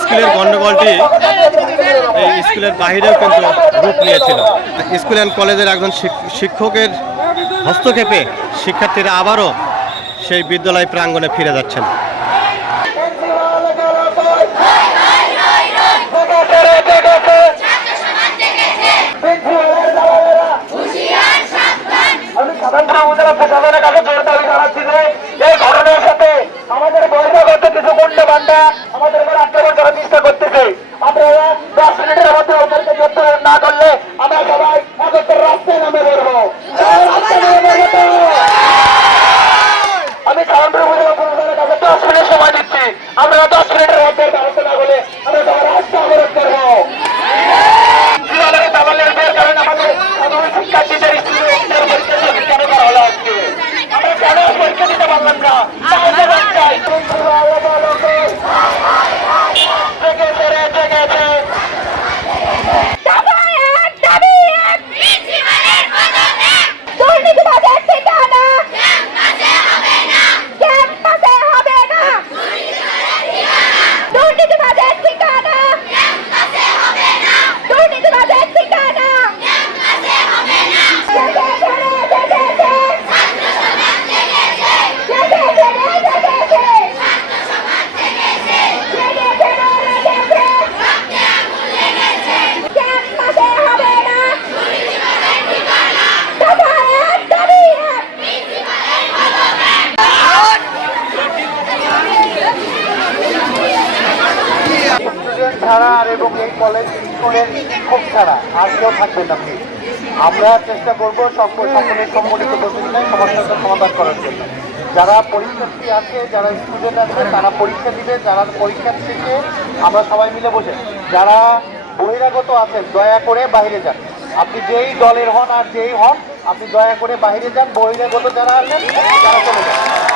স্কুলের গণ্ডগোলটি এই স্কুলের বাহিরেও কিন্তু রূপ নিয়েছিল। স্কুল অ্যান্ড কলেজের একজন শিক্ষকের হস্তক্ষেপে শিক্ষার্থীরা আবারও সেই বিদ্যালয় প্রাঙ্গণে ফিরে যাচ্ছেন। জানাচ্ছি যে এই ঘটনার সাথে আমাদের বহিরাগত কিছু গুন্ডা বান্ডা আমাদের দশ মিনিটের মধ্যে না করলে আমরা সবাই একত্রে রাস্তায় নামে বেরবো আমরা ছাড়া আর এবং এই কলেজ স্কুলের শিক্ষক ছাড়া আর কেউ থাকবেন না, please। আমরা চেষ্টা করব সকল সকলের সম্মিলিত প্রচেষ্টায় সমস্যাটা সমাধান করার জন্য। যারা পরীক্ষার্থী আছে, যারা স্টুডেন্ট আছে, তারা পরীক্ষা দিবে, যারা পরীক্ষা শেষে আমরা সবাই মিলে বসে। যারা বহিরাগত আছেন, দয়া করে বাইরে যান। আপনি যেই দলের হন আর যেই হন, আপনি দয়া করে বাইরে যান। বহিরাগত যারা আছেন, তারা চলে যান।